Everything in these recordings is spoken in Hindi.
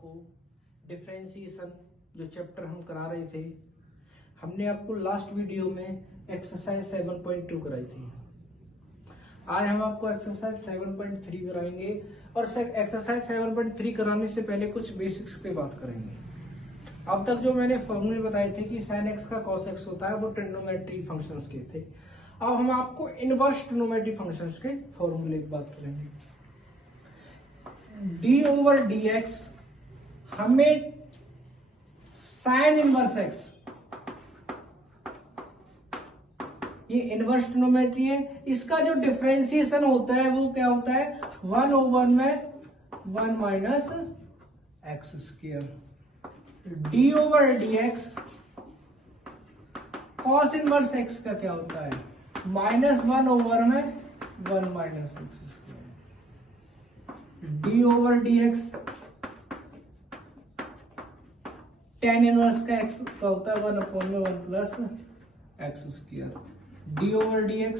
आपको डिफरेंशिएशन जो चैप्टर हम करा रहे थे, हमने आपको लास्ट वीडियो में एक्सरसाइज 7.2 कराई थी। आज हम आपको एक्सरसाइज 7.3 कराएंगे और एक्सरसाइज 7.3 कराने से पहले कुछ बेसिक्स पे बात करेंगे। अब तक जो मैंने फॉर्मूले बताए थे कि sin x का cos x होता है, वो ट्रिग्नोमेट्री फंक्शंस के थे। अब हम आपको इनवर्स ट्रिग्नोमेट्री फंक्शंस के फॉर्मूले की बात करेंगे। d/dx हमें sin इनवर्स x, ये इनवर्स ट्रिग्नोमेट्री है, इसका जो डिफरेंशिएशन होता है वो क्या होता है, 1/1 में 1 minus x square. d/dx cos inverse x का क्या होता है, -1/1 में 1 minus x square. d/dx tan inverse का x का होता है 1/1 plus x square. d/dx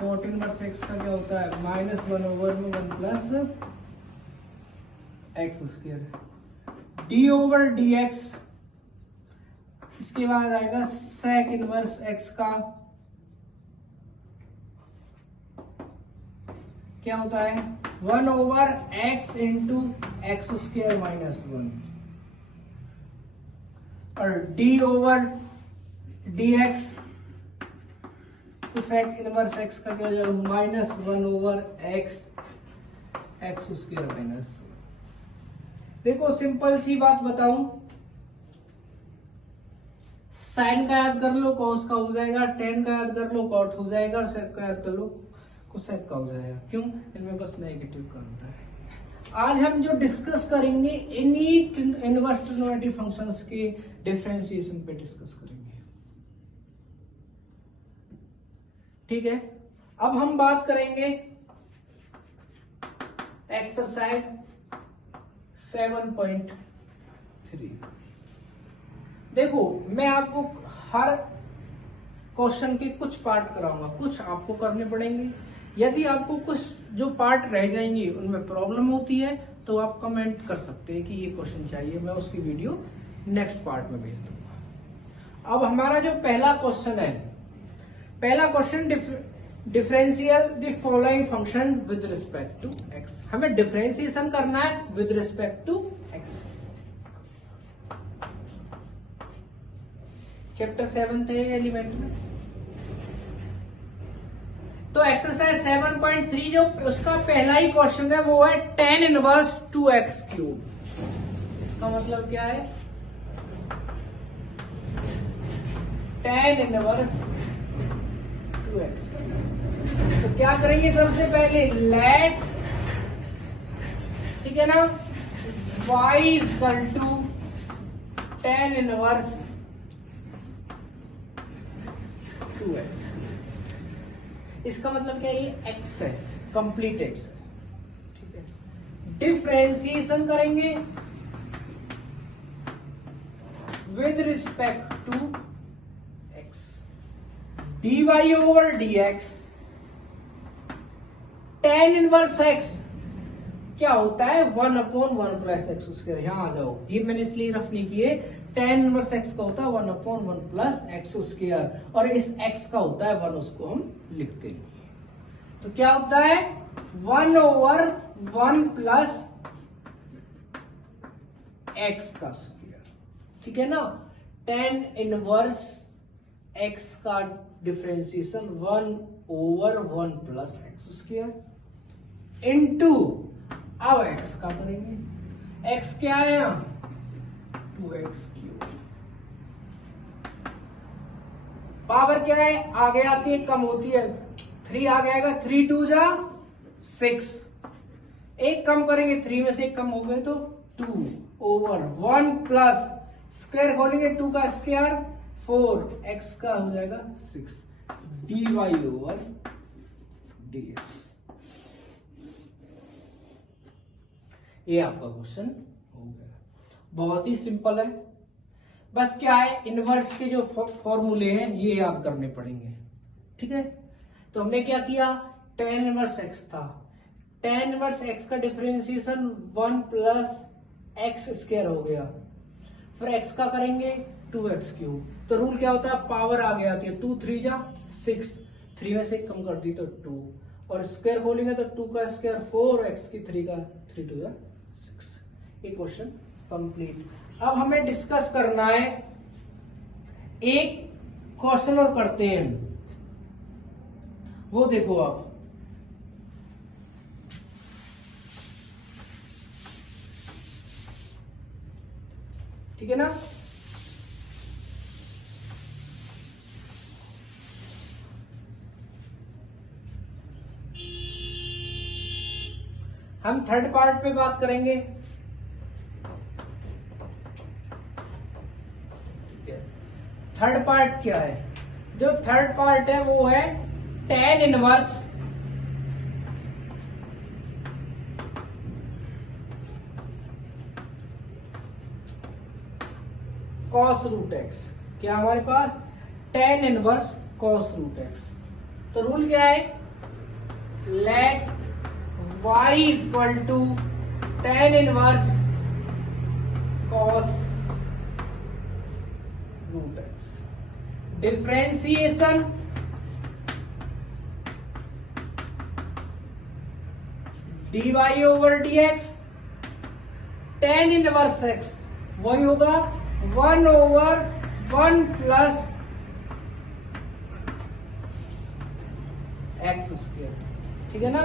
cot inverse x का क्या होता है, -1/1 प्लस एक्स स्क्वायर। d/dx इसके बाद आएगा sec इनवर्स x का क्या होता है, 1/x इंटू एक्स स्क्वायर -1। और d/dx तो sec इनवर्स x का क्या हो जाएगा, -1/x एक्स स्क्वायर माइनस। देखो सिंपल सी बात बताऊं, साइन का याद कर लो cos का हो जाएगा, tan का याद कर लो cot हो जाएगा, और sec का याद कर लो cosec का हो जाएगा। क्यों, इनमें बस नेगेटिव का होता है। आज हम जो डिस्कस करेंगे इन्हीं इनवर्स ट्रिग्नोमेट्री फंक्शंस के डिफरेंशिएशन पे डिस्कस करेंगे। ठीक है, अब हम बात करेंगे एक्सरसाइज 7.3। देखो मैं आपको हर क्वेश्चन के कुछ पार्ट कराऊंगा, कुछ आपको करने पड़ेंगे। यदि आपको कुछ जो पार्ट रह जाएंगे उनमें प्रॉब्लम होती है तो आप कमेंट कर सकते हैं कि ये क्वेश्चन चाहिए, मैं उसकी वीडियो नेक्स्ट पार्ट में भेज दूंगा। अब हमारा जो पहला क्वेश्चन है, पहला question differential the following function with respect to X. हमें डिफरेंशिएशन करना है with respect to X. Chapter 7 the element में, तो एक्सरसाइज 7.3 जो उसका पहला ही क्वेश्चन है वो है tan इनवर्स 2x³। इसका मतलब क्या है, tan इनवर्स 2x। तो क्या करेंगे, सबसे पहले लेट, ठीक है ना, y equal to tan inverse 2x। इसका मतलब क्या है, ये x है, कंप्लीट x है। ठीक है, डिफरेंशिएशन करेंगे with respect to x। dy/dx tan inverse x क्या होता है, 1/1 प्लस एक्स स्क्वायर। यहां आ जाओ, ये मैंने इसलिए रफ नहीं किए, tan इनवर्स x का होता है 1/1 प्लस एक्स स्क्वायर, और इस x का होता है 1, उसको हम लिखते नहीं। तो क्या होता है, 1/1 प्लस x का स्क्वायर। ठीक है ना, tan इनवर्स x का differentiation 1/1 plus x square into, अब x का करेंगे, x क्या है, 2x³। पावर क्या है, आगे आती है कम होती है, 3 आ जाएगा, 3 2 जा 6। एक कम करेंगे, 3 में से एक कम हो गए तो 2/1 प्लस स्क्वायर खोलेंगे, 2 का स्क्वायर 4, x का हो जाएगा 6, dy/dx। ये आपका क्वेश्चन हो गया, बहुत ही सिंपल है। बस क्या है, इनवर्स के जो फॉर्मूले हैं ये याद करने पड़ेंगे। ठीक है, तो हमने क्या किया, tan इनवर्स x था, tan इनवर्स x का डिफरेंशिएशन 1 प्लस एक्स स्क्वायर हो गया, फिर x का करेंगे 2x क्यूब। तो रूल क्या होता है, पावर आगे आती है, 2 3 जा 6, 3 में से एक कम कर दी तो 2, और स्क्वायर खोलेंगे तो 2 का स्क्वायर 4, x की 3 का 3 2 जा 6। ये क्वेश्चन कंप्लीट। अब हमें डिस्कस करना है, एक क्वेश्चन और करते हैं, वो देखो आप, ठीक है ना। हम थर्ड पार्ट पे बात करेंगे, ठीक है। थर्ड पार्ट क्या है, जो थर्ड पार्ट है वो है tan inverse cos root x. क्या हमारे पास tan inverse cos root x. तो रूल क्या है, let y is equal to tan inverse cos root x. Differentiation dy over dx, tan inverse x वही होगा 1 ओवर 1 प्लस एक्स स्क्वायर, ठीक है ना,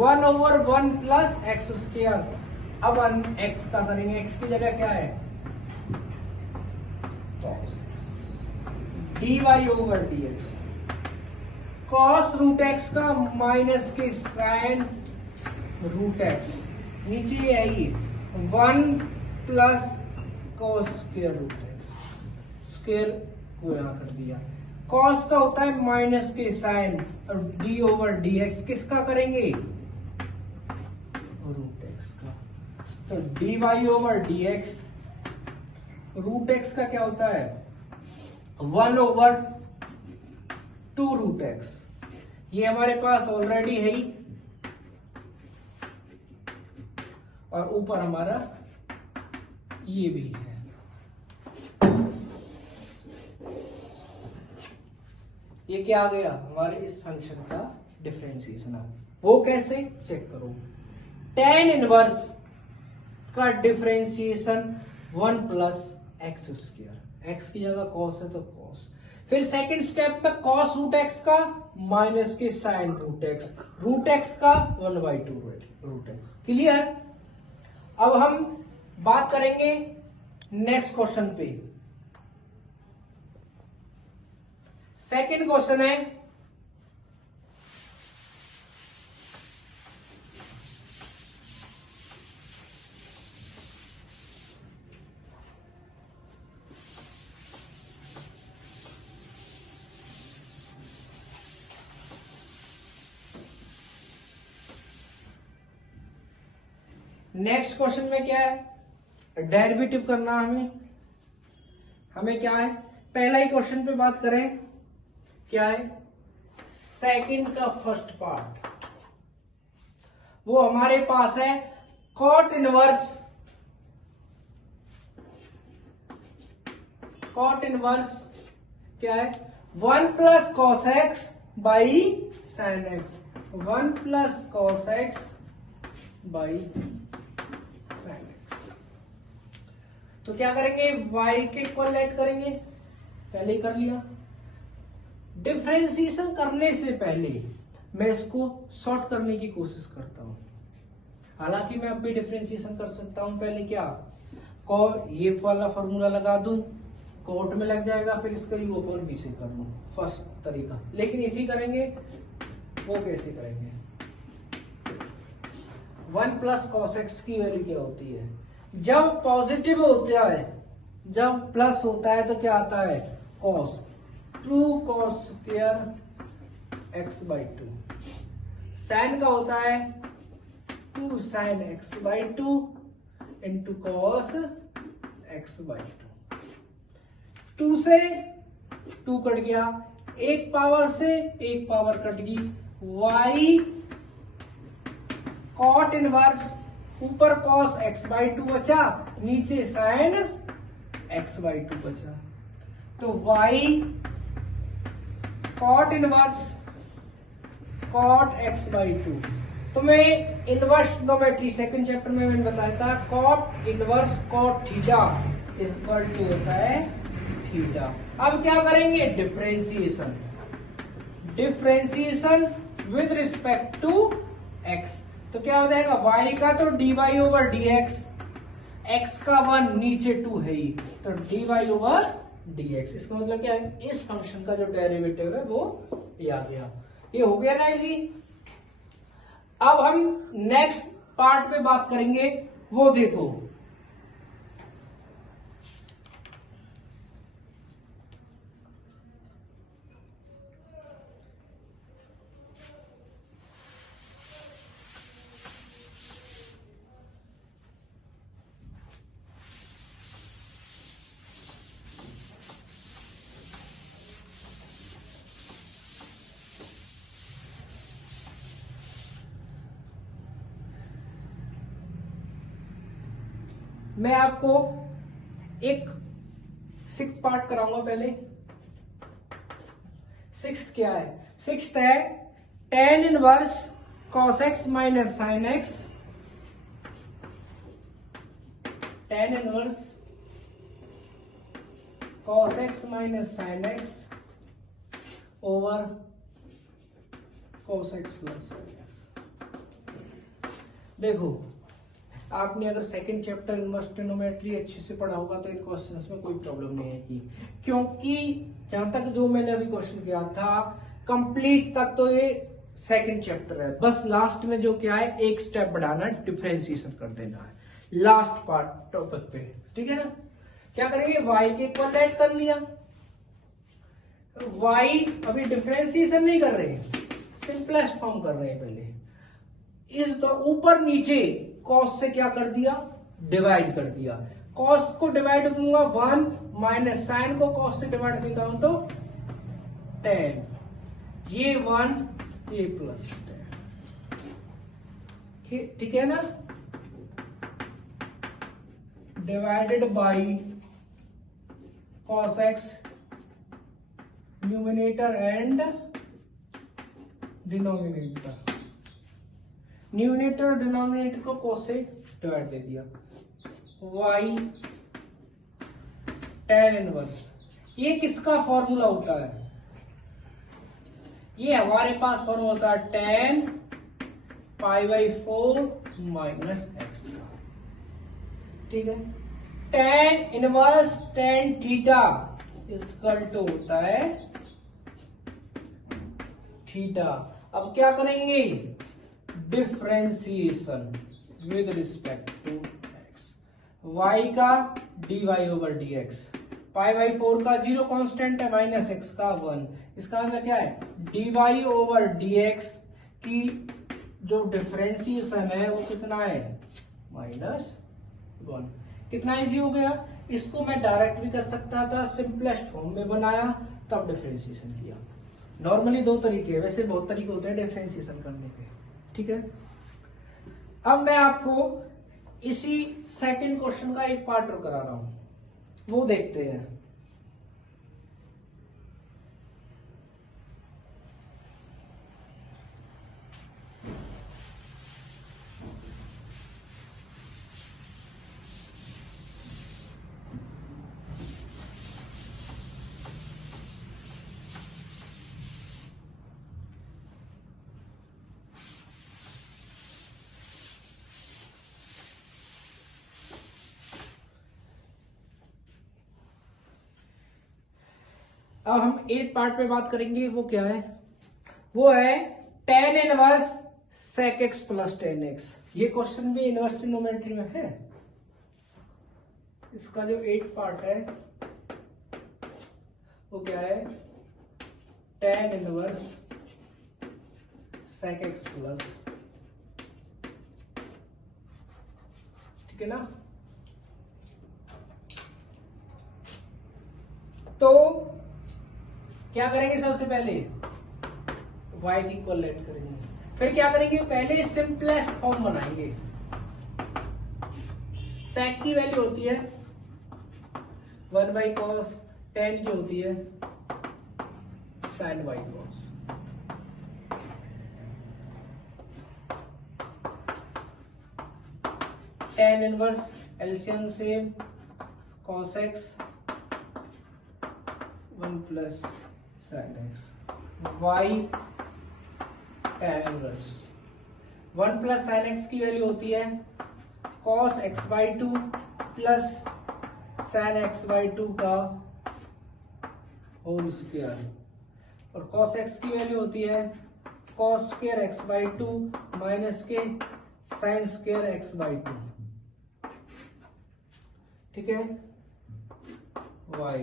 1 ओवर 1 प्लस एक्स स्क्वायर। अब एक्स का करेंगे, एक्स की जगह क्या है, dy over dx, cos root x का माइनस के साइन रूट एक्स, नीचे आई 1 plus cos square root x, square को यहां कर दिया। cos का होता है माइनस के साइन, और d ओवर dx किसका करेंगे, रूट एक्स का। तो dy over dx, root x का क्या होता है 1 ओवर 2 रूट एक्स, ये हमारे पास ऑलरेडी है ही, और ऊपर हमारा ये भी है। ये क्या आ गया, हमारे इस फंक्शन का डिफरेंशिएशन। वो कैसे चेक करो, tan इनवर्स का differentiation 1 plus x square, x की जगह cos है तो cos, फिर सेकंड स्टेप पे cos रूट एक्स का माइनस के साइन रूट एक्स का 1/2 रूट एक्स। क्लियर। अब हम बात करेंगे नेक्स्ट क्वेश्चन पे। सेकंड क्वेश्चन है, नेक्स्ट क्वेश्चन में क्या है, डेरिवेटिव करना हमें क्या है, पहला ही क्वेश्चन पे बात करें, क्या है सेकंड का फर्स्ट पार्ट, वो हमारे पास है cot इनवर्स क्या है 1 plus cos x by sine x, 1 plus cos x by sine x. तो क्या करेंगे, y के इक्वल लेट करेंगे, पहले ही कर लिया। डिफरेंशिएशन करने से पहले मैं इसको सॉर्ट करने की कोशिश करता हूं, हालांकि मैं अब भी डिफरेंशिएशन कर सकता हूं। पहले क्या, ये वाला फॉर्मूला लगा दूं, कोट में लग जाएगा, फिर इसका यू ऊपर बी से कर लूं, फर्स्ट तरीका। लेकिन इसी करेंगे, वो कैसे करेंगे, 1 प्लस cos x की वैल्यू क्या होती है, जब पॉजिटिव होता है, जब प्लस होता है तो क्या आता है cos, 2 cos square x by 2, sine का होता है 2 sine x by 2 into cos x by 2, 2 से 2 कट गया, एक पावर से एक पावर कट गई, y कॉट इनवर्स, ऊपर कॉस एक्स बाई टू बचा, नीचे साइन एक्स बाई टू बचा। तो y cot inverse cot x by two. तो मैं इनवर्स ट्रिग्नोमेट्री सेकंड चैप्टर में मैंने बताया था, cot inverse cot theta is equal to होता है थीटा। अब क्या करेंगे, differentiation, differentiation with respect to x. तो क्या हो जाएगा, y का तो dy ओवर dx, x का 1 नीचे 2 है ही, तो dy ओवर dx। इसका मतलब क्या है, इस फंक्शन का जो डेरिवेटिव है वो ये आ गया। ये हो गया ना इजी। अब हम नेक्स्ट पार्ट पे बात करेंगे, वो देखो। मैं आपको एक सिक्स्थ पार्ट कराऊंगा पहले। सिक्स्थ क्या है, सिक्स्थ है tan inverse cos x minus sine x, tan inverse cos x minus sine x over cos x plus sine x. देखो, आपने अगर सेकंड चैप्टर इनवर्स ट्रिग्नोमेट्री अच्छे से पढ़ा होगा तो इन क्वेश्चंस में कोई प्रॉब्लम नहीं है, क्योंकि जहां तक जो मैंने अभी क्वेश्चन किया था कंप्लीट तक तो ये सेकंड चैप्टर है, बस लास्ट में जो क्या है एक स्टेप बढ़ाना है, डिफरेंशिएशन कर देना है लास्ट पार्ट टॉपिक पे, ठीक है ना। क्या करेंगे, y के इक्वल ऐड कर लिया, y अभी डिफरेंशिएशन नहीं कर रहे, सिंपलेस्ट फॉर्म कर रहे हैं पहले। इस तो ऊपर नीचे कॉस से क्या कर दिया, डिवाइड कर दिया। कॉस को डिवाइड करूंगा 1 माइनस साइन को कॉस से डिवाइड करता हूं तो 10, ये 1 ये प्लस 10, ठीक है ना। Divided by cos x numerator and denominator, numerator और डिनोमिनेटर को cos से डिवाइड दे दिया। y tan इनवर्स, ये किसका फॉर्मूला होता है, ये हमारे पास फॉर्मूला होता है tan pi by 4 minus x का, ठीक है। tan inverse tan theta equal to होता है थीटा। अब क्या करेंगे, differentiation with respect to x, y का dy over dx, pi by 4 का 0 कांस्टेंट है, माइनस x का 1, इसका मतलब क्या है, dy ओवर dx की जो डिफरेंशिएशन है वो कितना है, -1। कितना इजी हो गया। इसको मैं डायरेक्ट भी कर सकता था, सिंपलेस्ट फॉर्म में बनाया तब डिफरेंशिएशन किया। नॉर्मली दो तरीके हैं, वैसे बहुत तरीके होते हैं डिफरेंशिएशन करने के, ठीक है। अब मैं आपको इसी सेकंड क्वेश्चन का एक पार्ट और करा रहा हूं, वो देखते हैं। अब हम 8 पार्ट पे बात करेंगे, वो क्या है, वो है tan inverse sec x plus tan x। ये क्वेश्चन भी इनवर्स ट्रिग्नोमेट्री में है। इसका जो 8 पार्ट है वो क्या है, tan inverse sec x plus, ठीक है ना। तो क्या करेंगे, सबसे पहले y की इक्वल लेट करेंगे। फिर क्या करेंगे, पहले सिंपलेस्ट फॉर्म बनाएंगे। सेक की वैल्यू होती है 1/cos, tan की होती है sin y cos। tan inverse LCM से cos x 1 plus sin x, y tan inverse 1 plus sin x की वैल्यू होती है cos x/2 plus sin x/2 का होल स्क्वायर, और cos x की वैल्यू होती है cos स्क्वायर x/2 माइनस के sin स्क्वायर x/2। ठीक है, y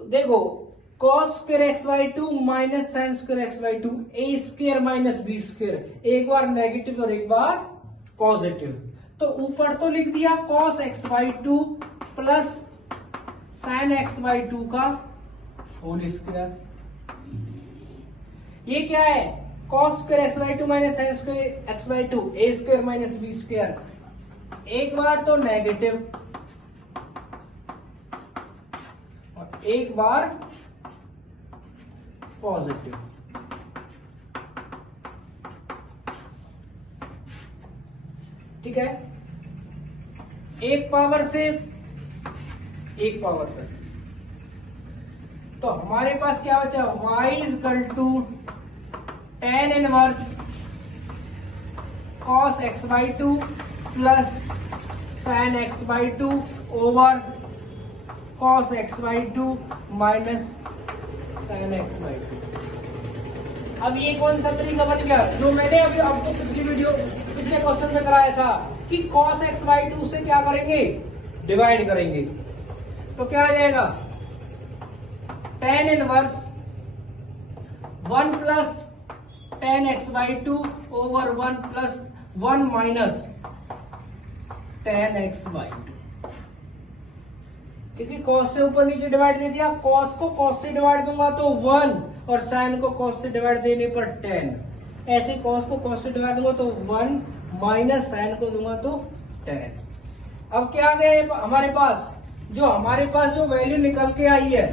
देखो cos square x/2 minus sin square x/2, a square minus b square, एक बार नेगेटिव और एक बार पॉजिटिव। तो ऊपर तो लिख दिया cos x/2 plus sin x/2 का होल स्क्वायर। ये क्या है, cos square x/2 minus sin square x/2, a square minus b square, एक बार तो नेगेटिव और एक बार पॉजिटिव। ठीक है, एक पावर से एक पावर पर, तो हमारे पास क्या बचा, y equal to tan inverse cos x/2 plus sin x/2 over cos x/2 minus sin x/2। अब ये कौन सा तरीका बन गया, जो मैंने अभी आपको पिछले क्वेश्चन में कराया था कि cos x/2 से क्या करेंगे, डिवाइड करेंगे। तो क्या आ जाएगा, tan inverse 1 plus tan x/2 over 1 plus 1 minus tan x/2। क्योंकि cos से ऊपर नीचे डिवाइड दे दिया, cos को cos से डिवाइड दूंगा तो 1 और sin को cos से डिवाइड देने पर 10, ऐसे cos को cos से डिवाइड दूंगा तो 1 माइनस sin को दूंगा तो 10। अब क्या आ गया हमारे पास, जो वैल्यू निकल के आई है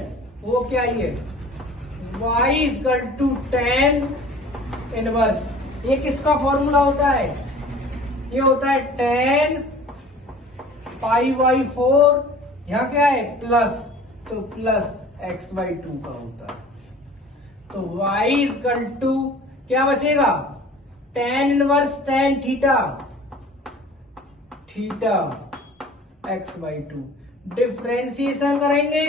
वो क्या आई है, y equal to tan inverse. ये किसका फॉर्मूला होता है, ये होता है tan π/4, यहाँ क्या है प्लस, तो प्लस x/2 का होता है। तो y इक्वल टू क्या बचेगा, tan inverse tan theta x/2। Differentiation करेंगे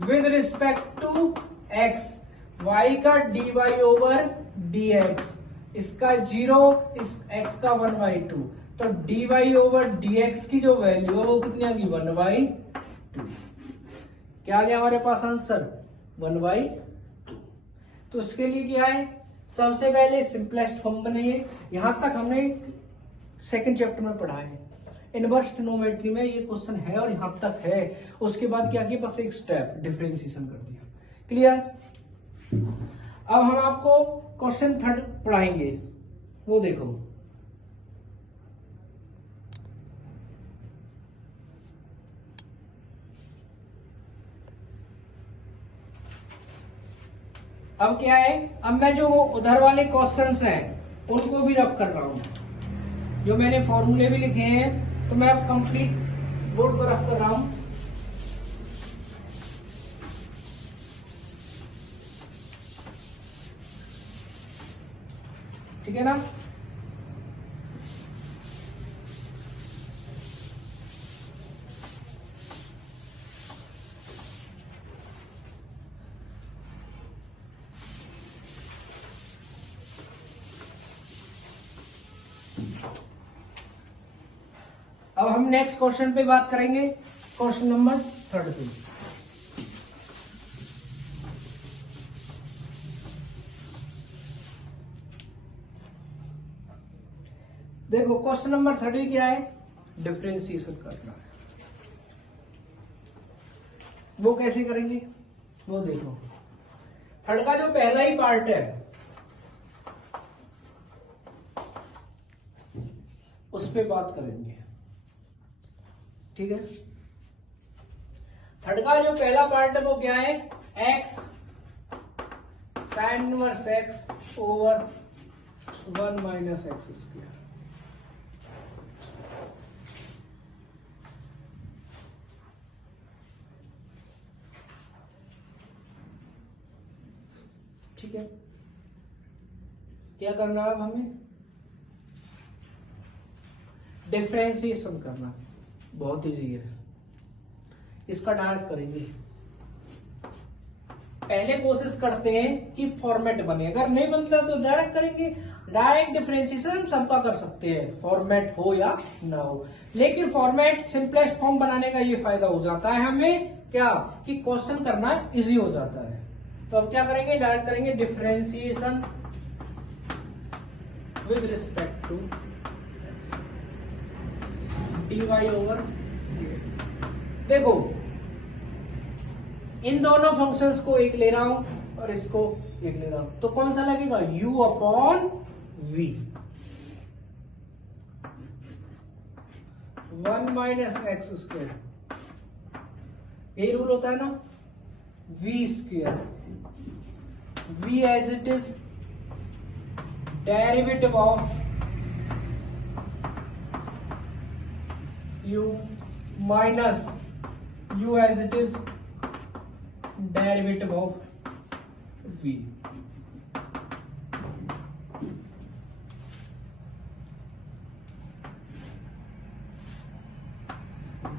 with respect to x, y का dy ओवर dx, इसका 0, इस x का 1/2, तो dy ओवर dx की जो वैल्यू है वो कितनी आ गई, 1/2। क्या आ गया हमारे पास आंसर, 1/2। तो उसके लिए क्या है, सबसे पहले सिंपलेस्ट फॉर्म बनाइए। यहां तक हमने सेकंड चैप्टर में पढ़ा है, इनवर्स ट्रिग्नोमेट्री में ये क्वेश्चन है और यहां तक है। उसके बाद क्या किया, बस एक स्टेप डिफरेंशिएशन कर दिया। क्लियर। अब हम आपको क्वेश्चन 3 पढ़ाएंगे, वो देखो। अब क्या है, अब मैं जो उधर वाले क्वेश्चंस हैं उनको भी रफ कर रहा हूं, जो मैंने फॉर्मूले भी लिखे हैं तो मैं अब कंप्लीट बोर्ड को रफ कर रहा हूं। ठीक है ना। अब हम नेक्स्ट क्वेश्चन पे बात करेंगे, क्वेश्चन नंबर 3 पे। देखो क्वेश्चन नंबर 3 क्या है, डिफरेंशिएशन करना है। वो कैसे करेंगे वो देखो। थर्ड का जो पहला ही पार्ट है उस पे बात करेंगे, ठीक है। थर्ड का जो पहला पार्ट है वो क्या है, x sine inverse x over 1 minus x square. ठीक है, क्या करना है अब हमें, डिफरेंशिएशन करना, बहुत इजी है। इसका डायरेक्ट करेंगे, पहले कोशिश करते हैं कि फॉर्मेट बने, अगर नहीं बनता तो डायरेक्ट करेंगे। डायरेक्ट डिफरेंशिएशन हम सबका कर सकते हैं, फॉर्मेट हो या ना हो, लेकिन फॉर्मेट सिंपलेस्ट फॉर्म बनाने का ये फायदा हो जाता है हमें क्या, कि क्वेश्चन करना इजी हो जाता है। तो अब क्या करेंगे, डायरेक्ट करेंगे differentiation with respect to dy over dx। देखो इन दोनों फंक्शंस को एक ले रहा हूं और इसको एक ले रहा हूं, तो कौन सा लगेगा, u upon v, 1 minus x square, यही रूल होता है ना, v square, v as it is derivative of u minus u as it is derivative of v।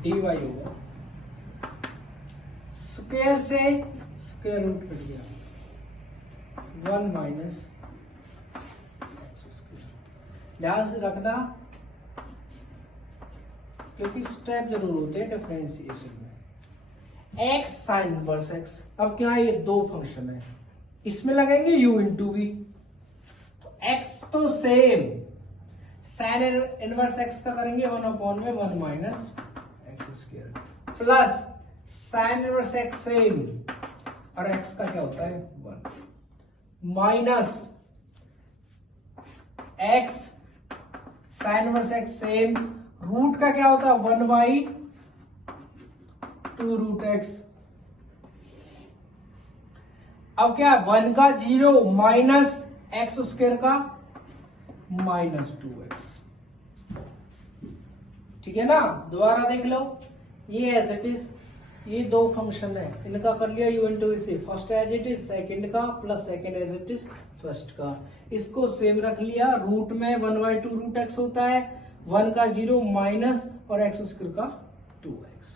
dy होगा, स्क्वायर से स्क्वायर रूट कट गया, 1 माइनस एक्स स्क्वायर। ध्यान से रखना क्योंकि स्टेप जरूर होते हैं डिफरेंशिएशन में। एक्स साइन इनवर्स एक्स, अब क्या है, ये दो फंक्शन है, इसमें लगेंगे u इंटू वी, तो एक्स तो सेम, साइन इनवर्स एक्स का करेंगे 1 अपॉन में 1 minus x square, plus sine inverse x same, और एक्स का क्या होता है 1, minus x sine inverse x same, root का क्या होता है 1 बाई 2 रूट एक्स। अब क्या 1 का 0 माइनस एक्स स्क्वायर का माइनस 2x, ठीक है ना। दोबारा देख लो, ये एज इट इज, ये दो फंक्शन है, इनका कर लिया u इंटू इसे, first as it is second का, plus second as it is first का, इसको सेम रख लिया, रूट में 1 बाई 2 रूट एक्स होता है, 1 का 0 माइनस और एक्स स्क्वायर का 2x,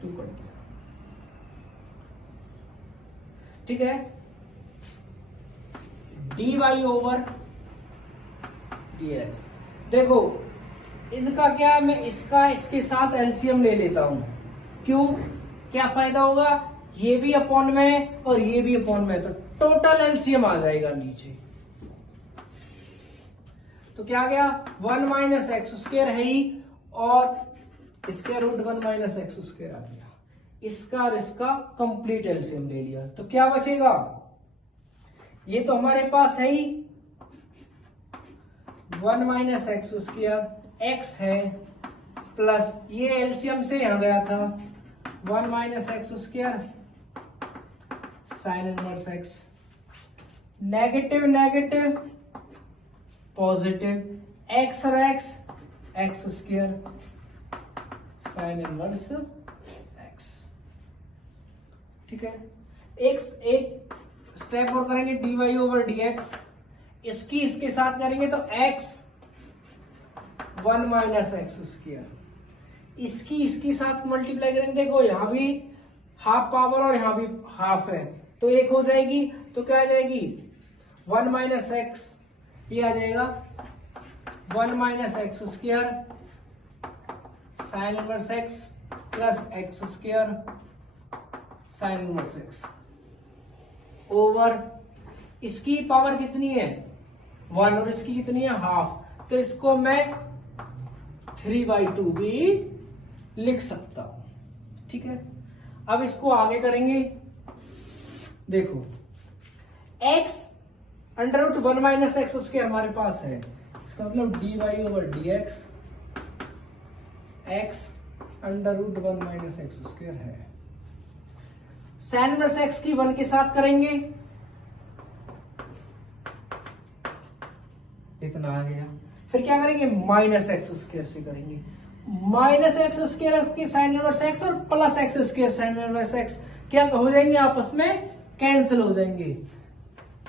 2 कर दिया, ठीक है। dy ओवर dx, देखो इनका क्या, मैं इसका इसके साथ एलसीएम ले लेता हूं, क्यों, क्या फायदा होगा, ये भी अपॉन में और ये भी अपॉन में, तो टोटल एलसीएम आ जाएगा नीचे, तो क्या गया 1 माइनस एक्स स्क्वायर है ही, और square root 1 minus x square आ गया, इसका और इसका कंप्लीट एलसीएम ले लिया, तो क्या बचेगा, ये तो हमारे पास है ही 1 माइनस एक्स स्क्वायर, एक्स है, प्लस ये एलसीएम से यहां गया था 1 minus x square sine inverse x, negative negative positive, x और x, x square sine inverse x, ठीक है। एक स्टेप और करेंगे, dy ओवर dx, इसकी इसके साथ करेंगे तो x 1 माइनस एक्स स्क्वायर, इसकी इसके साथ मल्टीप्लाई करेंगे, देखो यहां भी हाफ पावर और यहां भी हाफ है, तो एक हो जाएगी, तो क्या आ जाएगी 1 माइनस एक्स, ये आ जाएगा 1 minus x square sine inverse x plus x square sine inverse x over, इसकी पावर कितनी है 1 और इसकी कितनी है हाफ, तो इसको मैं 3/2 भी लिख सकता हूं, ठीक है। अब इसको आगे करेंगे, देखो x under root 1 minus x उसके हमारे पास है, इसका मतलब dy over dx x under root 1 minus x square है। साइन इनवर्स x की 1 के साथ करेंगे, इतना आ गया। फिर क्या करेंगे, माइनस एक्स स्क्वायर से करेंगे, माइनस एक्स स्क्वायर की साइन इनवर्स एक्स और plus x square sine inverse x क्या हो जाएंगे, आपस में कैंसिल हो जाएंगे।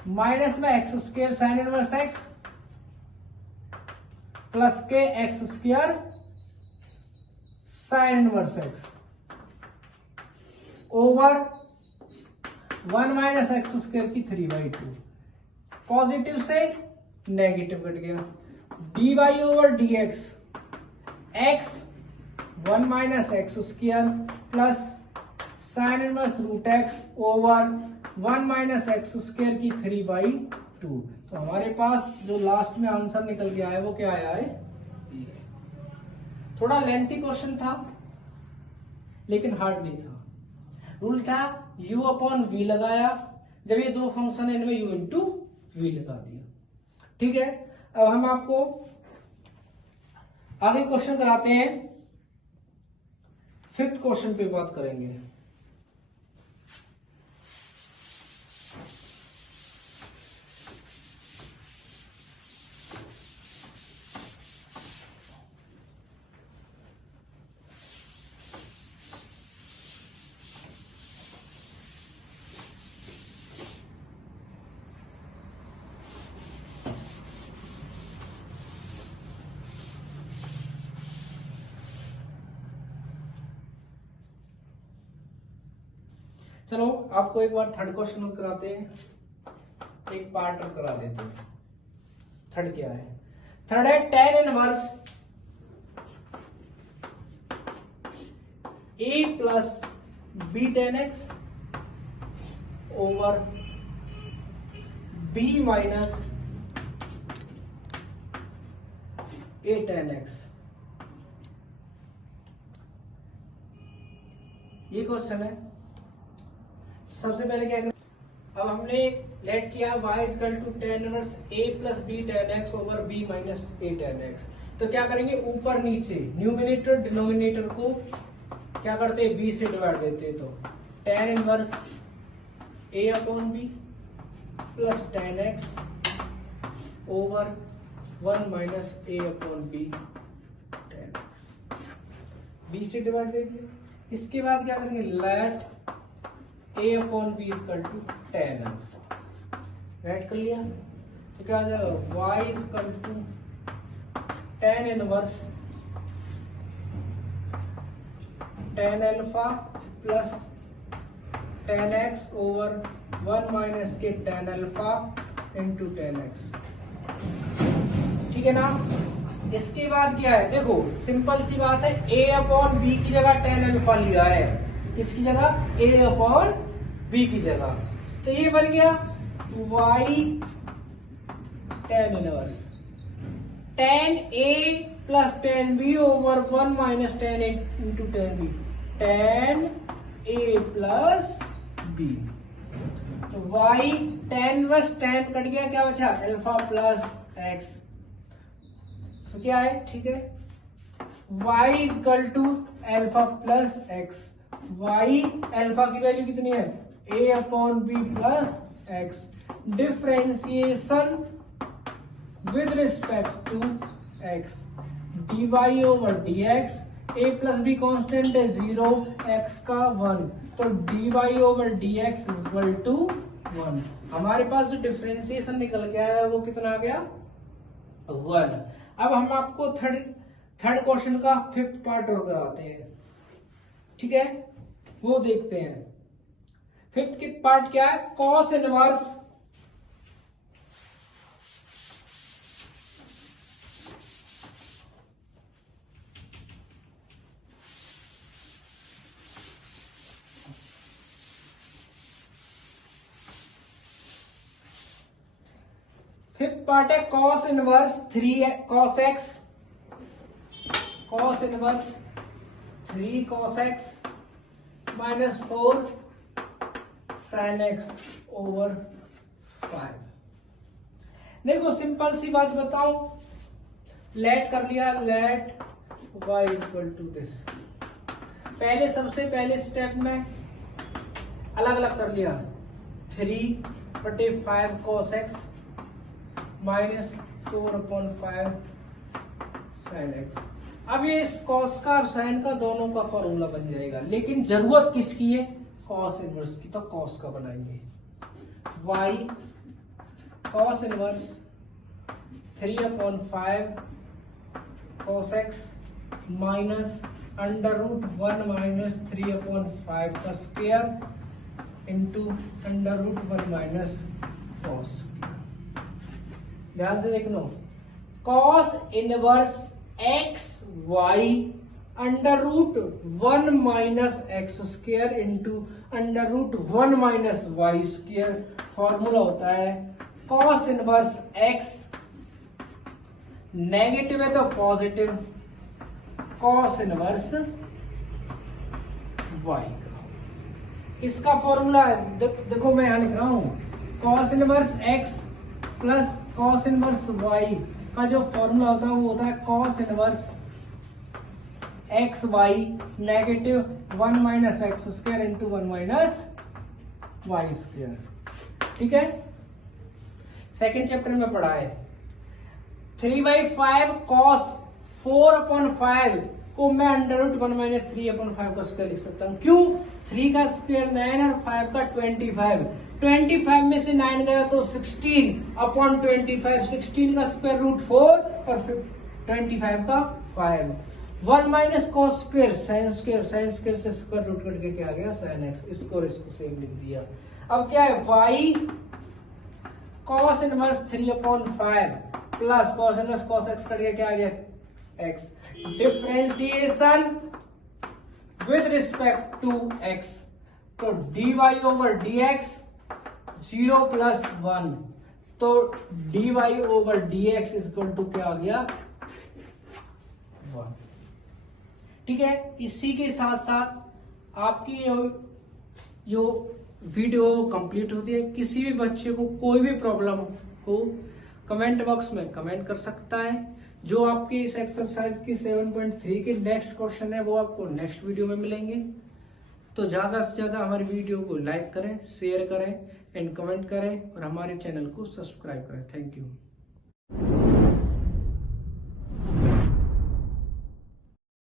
माइनस में x square sine inverse x plus के x square sine inverse x over 1 minus x square की 3/2, पॉजिटिव से नेगेटिव कट गया, dy over dx x 1 minus x square plus sine inverse root x over 1 minus x square की 3/2। तो हमारे पास जो लास्ट में आंसर निकल के आया वो क्या आया है, ये। थोड़ा लेंथी क्वेश्चन था लेकिन हार्ड नहीं था। रूल था u अपॉन v लगाया, जब ये दो फंक्शन है इनमें u इंटू v लगा दिया, ठीक है। अब हम आपको आगे क्वेश्चन कराते हैं, 5th क्वेश्चन पे बात करेंगे। चलो आपको एक बार थर्ड क्वेश्चन कराते हैं, एक पार्ट और करा देते हैं। थर्ड क्या है, थर्ड है tan inverse a plus b tan x over b minus a tan x। ये क्वेश्चन है। सबसे पहले क्या करें, अब हमने लेट किया y equal to tan inverse a plus b tan x over b minus a tan x। तो क्या करेंगे, ऊपर नीचे न्यूमिनेटर डिनोमिनेटर को क्या करते हैं, b से डिवाइड देते हैं। तो tan inverse a upon b plus tan x over 1 minus a upon b tan x, b से डिवाइड दे दिया। इसके बाद क्या करेंगे, let a upon b equal to tan alpha, write कर लिया। तो क्या आ जाएगा, y equal to tan inverse tan alpha plus tan x over 1 minus के tan alpha into tan x, ठीक है ना। इसके बाद क्या है, देखो सिंपल सी बात है, a अपॉन बी की जगह tan अल्फा लिया है, किसकी जगह, a अपॉन b की जगह। तो ये बन गया y tan inverse tan a plus tan b over 1 minus tan a into tan b, tan a plus b। तो y tan inverse tan cut गया, क्या बचा, अल्फा प्लस x। तो क्या है, ठीक है, y इक्वल टू alpha plus x, y alpha की वैल्यू कितनी है, a upon b plus x, differentiation with respect to x, dy over dx, a plus b constant है 0, x का 1, तो dy over dx equal to 1। हमारे पास जो डिफ्रेंसिएशन निकल गया है वो कितना आ गया, 1। अब हम आपको थर्ड क्वेश्चन का 5th पार्ट और कराते हैं, ठीक है, वो देखते हैं। 5th की पार्ट क्या है, कॉस इनवर्स फिफ्थ पार्ट है cos inverse 3 cos x, cos inverse 3 cos x -4 sin x over 5। देखो सिंपल सी बात बताऊं, लेट कर लिया, let y equal to this. पहले सबसे पहले स्टेप में अलग अलग कर लिया, 3/5 cos x -4/5 sin x। अब ये cos का और sin का दोनों का फॉर्मूला बन जाएगा, लेकिन जरूरत किसकी है? cos इनवर्स की, तो cos का बनाएंगे। y cos inverse 3/5 cos x minus √1 - 3/5 का स्क्वायर इंटू √1 - cos। ध्यान से देख लो, cos inverse x y √1 - x square into √1 - y square. Formula होता है cos इनवर्स x, नेगेटिव है तो पॉजिटिव, cos इनवर्स y। इसका फॉर्मूला है, देखो मैं यहां लिख रहा हूं, cos inverse x plus cos inverse y का जो फॉर्मूला होता है वो होता है cos inverse x y negative 1 - x square into 1 - y square. ठीक है, सेकेंड चैप्टर में पढ़ा है। 3/5 cos 4/5 को मैं √1 - 3/5 का स्क्वायर लिख सकता हूं। क्यों? 3 का स्क्वायर 9 और 5 का 25। 25 में से 9 गया तो 16/25। 16 का स्क्वायर √4 और 25 का 5। 1 - cos square sin square, sin square से स्क्वायर रूट कट के क्या आ गया? sin x। इसको सेम लिख दिया। अब क्या है? y cos इनवर्स 3/5 प्लस cos inverse cos x cut के क्या आ गया? x। Differentiation with respect to x, तो dy ओवर dx 0 + 1, तो dy over dx equal to क्या आ गया? 1। ठीक है, इसी के साथ साथ आपकी जो वीडियो कंप्लीट होती है। किसी भी बच्चे को कोई भी प्रॉब्लम हो कमेंट बॉक्स में कमेंट कर सकता है। जो आपके इस एक्सरसाइज की 7.3 के नेक्स्ट क्वेश्चन है वो आपको नेक्स्ट वीडियो में मिलेंगे। तो ज्यादा से ज्यादा हमारी वीडियो को लाइक करें, शेयर करें एंड कमेंट करें और हमारे चैनल को सब्सक्राइब करें। Thank you.